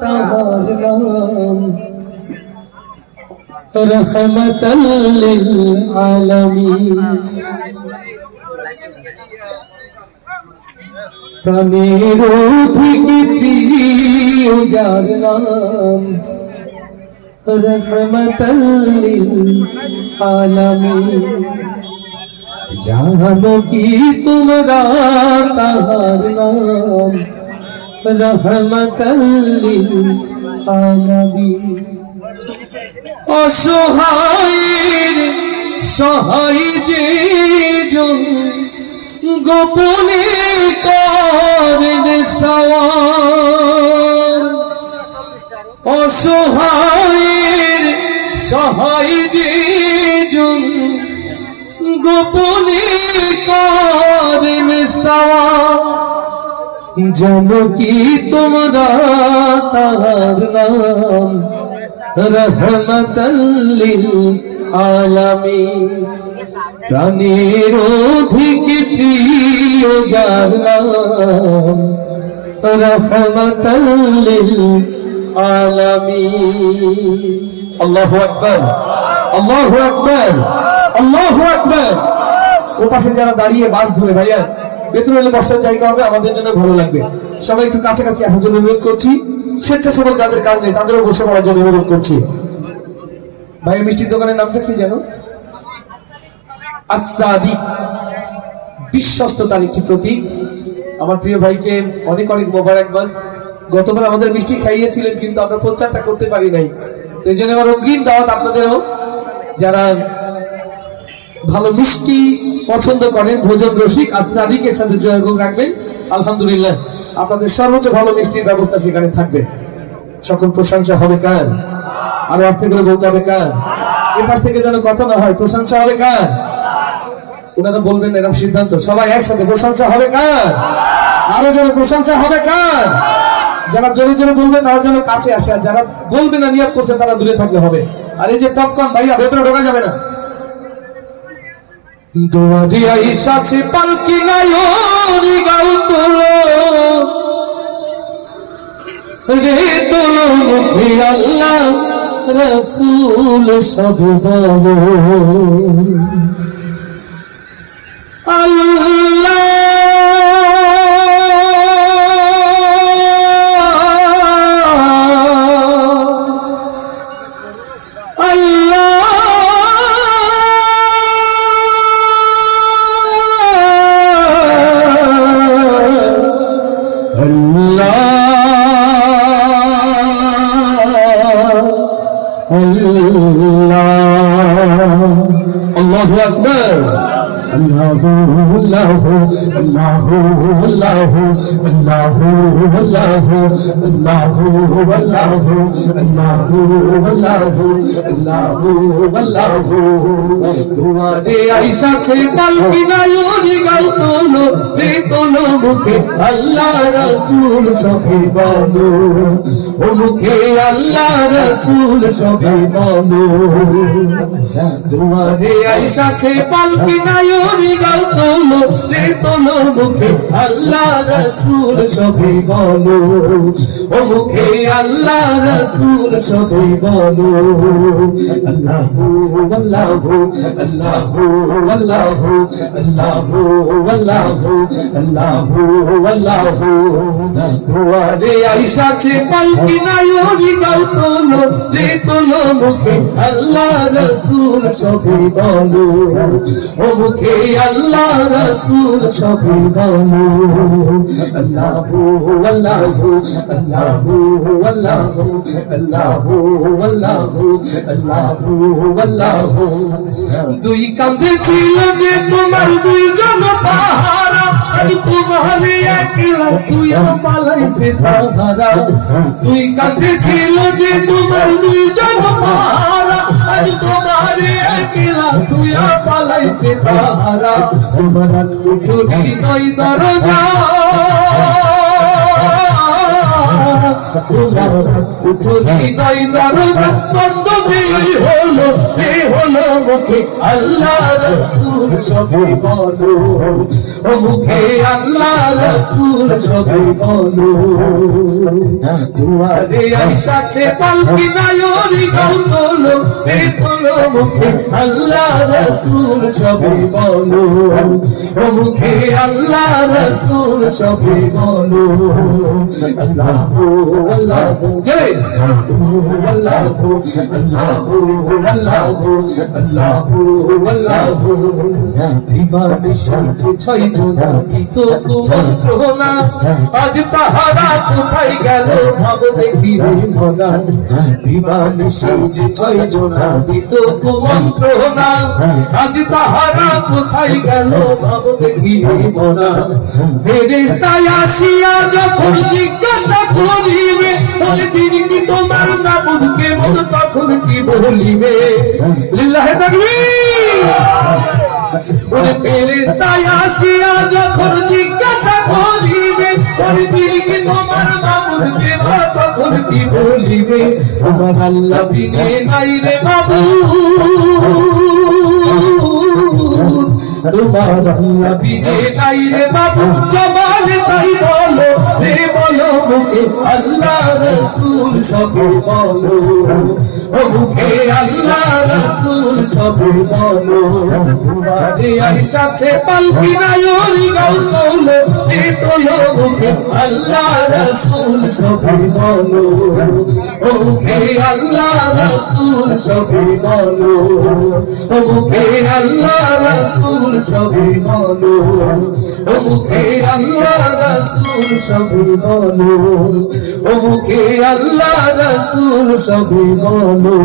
তাহার নাম রহমতাল লিল আলামিন। প্রাণের থেকে প্রিয় যার নাম রহমতাল লিল আলামিন। জানো কি তোমরা তাহার নাম রহমতাল লিল আলামিন। অসহায়ের সহায় যে জন গোপনে করেন সওয়ার। অসহায়ের সহায় যে জন গোপনে করেন সওয়ার। জানো কি তোমরা তাহার নাম রহমতাল লিল আলামিন। প্রাণের অধিক প্রিয় যার নাম রহমতাল লিল আলামিন। আল্লাহু আকবার, আল্লাহু আকবার, আল্লাহু আকবার। ও পাশে যারা দাঁড়িয়ে বাস ধরে ভাইয়া ভেতরে হলে বসার জায়গা হবে, আমাদের জন্য ভালো লাগবে। সবাই একটু কাছাকাছি আসার জন্য অনুরোধ করছি। স্বেচ্ছাসেবক যাদের কাজ নেই তাদেরও বসে পড়ার জন্য অনুরোধ করছি। ভাই মিষ্টির দোকানের নামটা কি জানো? আস-সাদিক, বিশ্বস্ততার একটি প্রতীক। আমার প্রিয় ভাইকে অনেক অনেক মোবারকবাদ। গতবার আমাদের মিষ্টি খাইয়েছিলেন কিন্তু আমরা প্রচারটা করতে পারি নাই, তো এই জন্য আমার অগ্রিম দাওয়াত আপনাদেরও, যারা ভালো মিষ্টি পছন্দ করেন, ভোজন রসিক, আস-সাদিকের সাথে যোগাযোগ রাখবেন। আলহামদুলিল্লাহ আপনাদের সর্বোচ্চ ভালো মিষ্টির ব্যবস্থা সেখানে থাকবে। সকল প্রশংসা হবে কার? আরো আস্তে করে বলতে হবে কার? এ পাশ থেকে যেন কথা না হয়, প্রশংসা হবে কার? ওনারা বলবেন এরকম সিদ্ধান্ত, সবাই একসাথে প্রশংসা হবে কার? আরো যেন প্রশংসা হবে কার? যারা জোরে জোরে বলবে তারা যেন কাছে আসে, আর যারা বলবে না নিয়ত করছে তারা দূরে থাকলে হবে। আর এই যে পপকর্ন ভাইয়া ভেতরে ঢোকা যাবে না। দুয়ারে আইসাছে পালকি নায়রি গাও তোলো রে তোলো মুখে আল্লাহ রাসূল সব বলো আল্লাহ Allahu Akbar. Allahu Allahu Allahu Allahu Allahu Allahu Allahu Allahu Allahu Allahu Allahu দুয়ারে আইসাছে পালকি নায়রি গাও তোলো রে তোলো মুখে আল্লাহ রাসূল সবে বলো ও মুখে আল্লাহ রাসূল সবে বলো দুয়ারে আইসাছে পালকি নায়রি গাও তোলো রে তোলো মুখে আল্লাহ রাসূল সবে বলো ও মুখে আল্লাহ রাসূল সবে বলো আল্লাহু আল্লাহু আল্লাহু আল্লাহু আল্লাহু আল্লাহু আল্লাহু আল্লাহু দুয়ারে আইসাছে পালকি নায়রি গাও তোলো রে তোলো মুখে আল্লাহ রাসূল সবে বলো ও মুখে আল্লাহ রাসূল সবে বলো আল্লাহু আল্লাহু আল্লাহু আল্লাহু আল্লাহু আল্লাহু আল্লাহু আল্লাহু দুই কাঁধে ছিল যে তোমার দুইজন পাহারা আজ তোমার একলা তুই পালাইছে তাহারা দুই কাঁধে ছিল যে তোমার দুইজন পাহারা আজ তোমার একলা তুই পালাইছে তাহারা তোমার কুঠুরি নয় দরজা তোমার উঠলি নয় দরজা বন্ধ যেই হলো এ হলো মুখে আল্লাহ রাসূল সবে বলো ও মুখে আল্লাহ রাসূল সবে বলো দুয়ারে আইসাছে পালকি নায়রি গৌতলো এ তোলো মুখে আল্লাহ রাসূল সবে বলো ও মুখে আল্লাহ রাসূল সবে বলো আল্লাহু আল্লাহু জয় আল্লাহু আল্লাহু আল্লাহু আল্লাহু আল্লাহু দিবানি সাজে ছয় জোনা গীত কুমন্ত্রণা আজ তাহারা কোথায় গেল ভাব দেখি রে মনা দিবানি সাজে ছয় জোনা গীত কুমন্ত্রণা আজ তাহারা কোথায় গেল ভাব দেখি রে মনা ফেরেশতা আসিয়া যখন জিজ্ঞাসা করিবে ওই দিন কি তোমার মাবুদ কেমন তখন কি বলিবে লিল্লাহি তাকবীর ওরে ফেরেশতা আসিয়া যখন জিজ্ঞাসা করিবে ওই দিন কি তোমার মাবুদ কেমন তখন কি বলিবে তোমার আল্লাহ বিনে নাই রে মাবুদ তোমার আল্লাহ বিনে নাই রে মাবুদ জবানে তাই বলো রে বলো মুখে আল্লাহ রাসূল সবে বলো ও মুখে আল্লাহ রাসূল সবে বলো দুয়ারে আইসাছে পালকি নায়রি গৌতলো এ তোলো মুখে আল্লাহ রাসূল সবে বলো ও মুখে আল্লাহ রাসূল সবে বলো ও মুখে আল্লাহ রাসূল সবে বলো ও মুখে আল্লাহ রাসূল সবে বলো ও মুখে আল্লাহ রাসূল সবে বলো